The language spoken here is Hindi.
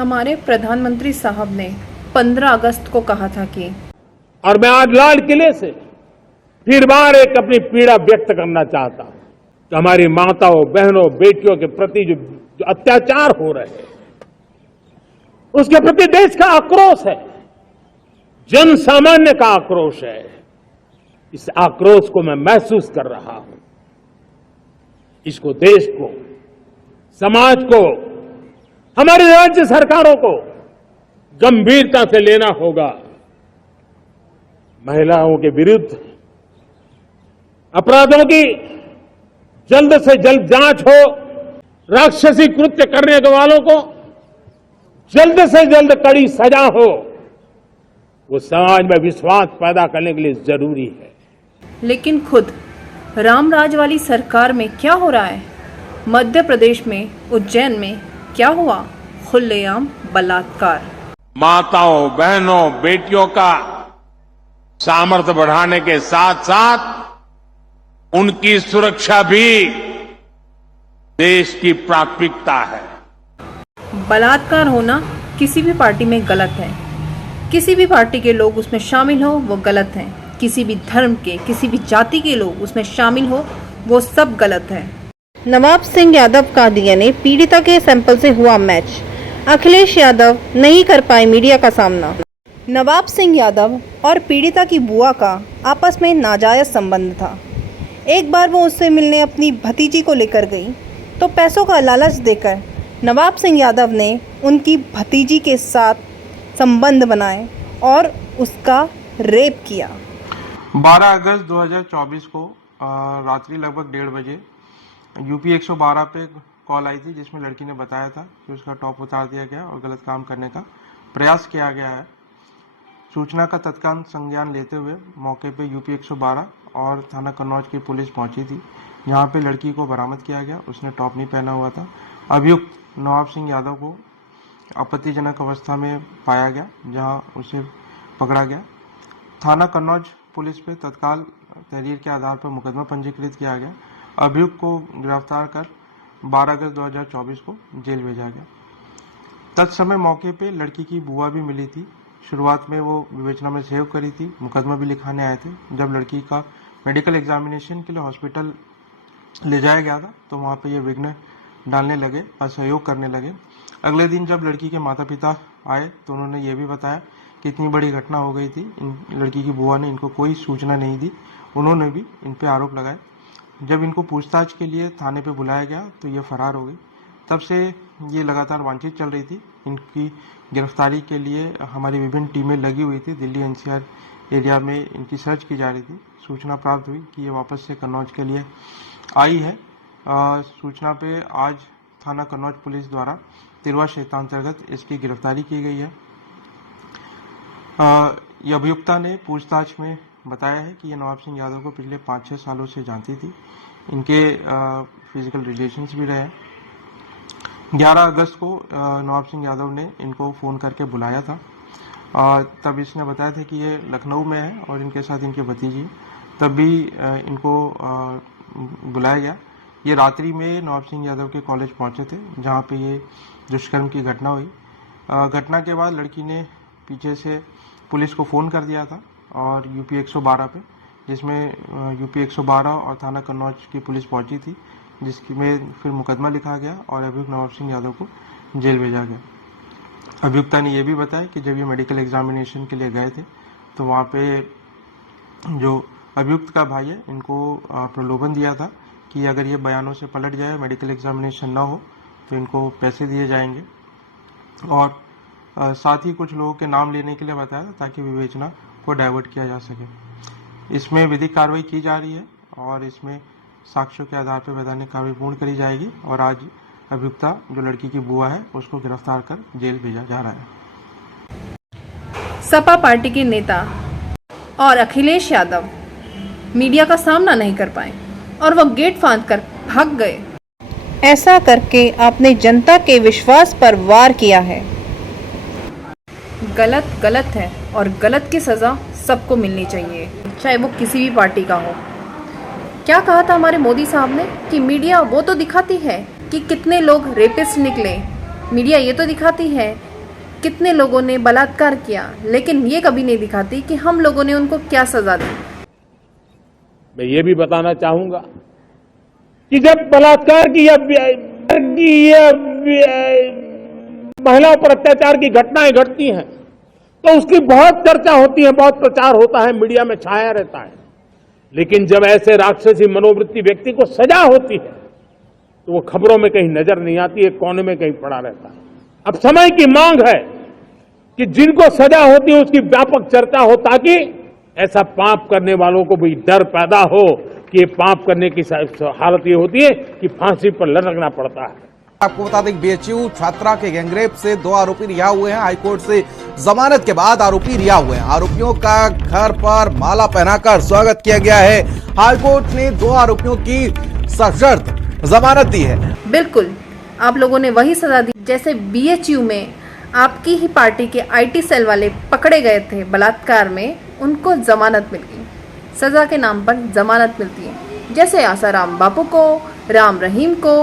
हमारे प्रधानमंत्री साहब ने 15 अगस्त को कहा था कि और मैं आज लाल किले से फिर बार एक अपनी पीड़ा व्यक्त करना चाहता हूं कि हमारी माताओं, बहनों, बेटियों के प्रति जो अत्याचार हो रहे हैं उसके प्रति देश का आक्रोश है, जन सामान्य का आक्रोश है। इस आक्रोश को मैं महसूस कर रहा हूं। इसको देश को, समाज को, हमारी राज्य सरकारों को गंभीरता से लेना होगा। महिलाओं के विरुद्ध अपराधों की जल्द से जल्द जांच हो, राक्षसी कृत्य करने वालों को जल्द से जल्द कड़ी सजा हो, वो समाज में विश्वास पैदा करने के लिए जरूरी है। लेकिन खुद रामराज वाली सरकार में क्या हो रहा है? मध्य प्रदेश में उज्जैन में क्या हुआ? खुलेआम बलात्कार। माताओं, बहनों, बेटियों का सामर्थ्य बढ़ाने के साथ साथ उनकी सुरक्षा भी देश की प्राथमिकता है। बलात्कार होना किसी भी पार्टी में गलत है। किसी भी पार्टी के लोग उसमें शामिल हो वो गलत है। किसी भी धर्म के, किसी भी जाति के लोग उसमें शामिल हो वो सब गलत है। नवाब सिंह यादव का डीएनए पीड़िता के सैंपल से हुआ मैच। अखिलेश यादव नहीं कर पाए मीडिया का सामना। नवाब सिंह यादव और पीड़िता की बुआ का आपस में नाजायज संबंध था। एक बार वो उससे मिलने अपनी भतीजी को लेकर गई तो पैसों का लालच देकर नवाब सिंह यादव ने उनकी भतीजी के साथ संबंध बनाए और उसका रेप किया। 12 अगस्त 2024 को रात्रि लगभग 1:30 बजे यूपी 112 पे कॉल आई थी, जिसमें लड़की ने बताया था कि उसका टॉप उतार दिया गया और गलत काम करने का प्रयास किया गया है। सूचना का तत्काल संज्ञान लेते हुए मौके पे यूपी 112 और थाना कन्नौज की पुलिस पहुंची थी, जहां पे लड़की को बरामद किया गया। उसने टॉप नहीं पहना हुआ था। अभियुक्त नवाब सिंह यादव को आपत्तिजनक अवस्था में पाया गया, जहां उसे पकड़ा गया। थाना कन्नौज पुलिस पे तत्काल तहरीर के आधार पर मुकदमा पंजीकृत किया गया। अभियुक्त को गिरफ्तार कर 12 अगस्त 2024 को जेल भेजा गया। तत्समय मौके पे लड़की की बुआ भी मिली थी। शुरुआत में वो विवेचना में सहयोग करी थी, मुकदमा भी लिखाने आए थे। जब लड़की का मेडिकल एग्जामिनेशन के लिए हॉस्पिटल ले जाया गया था तो वहाँ पे ये विघ्न डालने लगे, असहयोग करने लगे। अगले दिन जब लड़की के माता पिता आए तो उन्होंने ये भी बताया कि इतनी बड़ी घटना हो गई थी, लड़की की बुआ ने इनको कोई सूचना नहीं दी। उन्होंने भी इन पे आरोप लगाए। जब इनको पूछताछ के लिए थाने पे बुलाया गया तो ये फरार हो गई। तब से ये लगातार वांछित चल रही थी। इनकी गिरफ्तारी के लिए हमारी विभिन्न टीमें लगी हुई थी। दिल्ली एनसीआर एरिया में इनकी सर्च की जा रही थी। सूचना प्राप्त हुई कि ये वापस से कन्नौज के लिए आई है। सूचना पे आज थाना कन्नौज पुलिस द्वारा तिरवा क्षेत्रांतर्गत इसकी गिरफ्तारी की गई है। ये अभियुक्ता ने पूछताछ में बताया है कि ये नवाब सिंह यादव को पिछले 5-6 सालों से जानती थी। इनके फिजिकल रिलेशंस भी रहे। 11 अगस्त को नवाब सिंह यादव ने इनको फ़ोन करके बुलाया था। तब इसने बताया था कि ये लखनऊ में है और इनके साथ इनके भतीजी। तब भी इनको बुलाया गया। ये रात्रि में नवाब सिंह यादव के कॉलेज पहुंचे थे, जहां पे ये दुष्कर्म की घटना हुई। घटना के बाद लड़की ने पीछे से पुलिस को फ़ोन कर दिया था और यूपी 112 पे, जिसमें यूपी 112 और थाना कन्नौज की पुलिस पहुंची थी, जिसमें फिर मुकदमा लिखा गया और अभियुक्त नवाब सिंह यादव को जेल भेजा गया। अभियुक्ता ने यह भी बताया कि जब ये मेडिकल एग्जामिनेशन के लिए गए थे तो वहाँ पे जो अभियुक्त का भाई है, इनको प्रलोभन दिया था कि अगर ये बयानों से पलट जाए, मेडिकल एग्जामिनेशन ना हो तो इनको पैसे दिए जाएंगे। और साथ ही कुछ लोगों के नाम लेने के लिए बताया ताकि विवेचना को डाइवर्ट किया जा सके। इसमें विधिक कार्रवाई की जा रही है और इसमें साक्ष्यों के आधार पर वैधानिक कार्रवाई पूर्ण करी जाएगी। और आज अभियुक्ता जो लड़की की बुआ है उसको गिरफ्तार कर जेल भेजा जा रहा है। सपा पार्टी के नेता और अखिलेश यादव मीडिया का सामना नहीं कर पाए और वो गेट फांद कर भाग गए। ऐसा करके आपने जनता के विश्वास पर वार किया है। गलत गलत है और गलत की सजा सबको मिलनी चाहिए, चाहे वो किसी भी पार्टी का हो। क्या कहा था हमारे मोदी साहब ने कि मीडिया वो तो दिखाती है कि कितने लोग रेपिस्ट निकले, मीडिया ये तो दिखाती है कितने लोगों ने बलात्कार किया, लेकिन ये कभी नहीं दिखाती कि हम लोगों ने उनको क्या सजा दी। मैं ये भी बताना चाहूंगा कि जब बलात्कार की या महिलाओं पर अत्याचार की घटनाएं घटती हैं तो उसकी बहुत चर्चा होती है, बहुत प्रचार होता है, मीडिया में छाया रहता है। लेकिन जब ऐसे राक्षसी मनोवृत्ति व्यक्ति को सजा होती है तो वो खबरों में कहीं नजर नहीं आती है, कोने में कहीं पड़ा रहता है। अब समय की मांग है कि जिनको सजा होती है उसकी व्यापक चर्चा हो, ताकि ऐसा पाप करने वालों को भी डर पैदा हो कि ये पाप करने की हालत ये होती है कि फांसी पर लटकना पड़ता है। आपको बता दें बीएचयू छात्रा के गैंगरेप से 2 आरोपी रिहा हुए हैं। हाईकोर्ट से जमानत के बाद आरोपी रिहा हुए हैं। आरोपियों का घर पर माला पहनाकर स्वागत किया गया है। हाईकोर्ट ने 2 आरोपियों की सशर्त जमानत दी है। बिल्कुल, आप लोगों ने वही सजा दी जैसे बीएचयू में आपकी ही पार्टी के आईटी सेल वाले पकड़े गए थे बलात्कार में, उनको जमानत मिल गई। सजा के नाम पर जमानत मिलती है, जैसे आसाराम बापू को, राम रहीम को,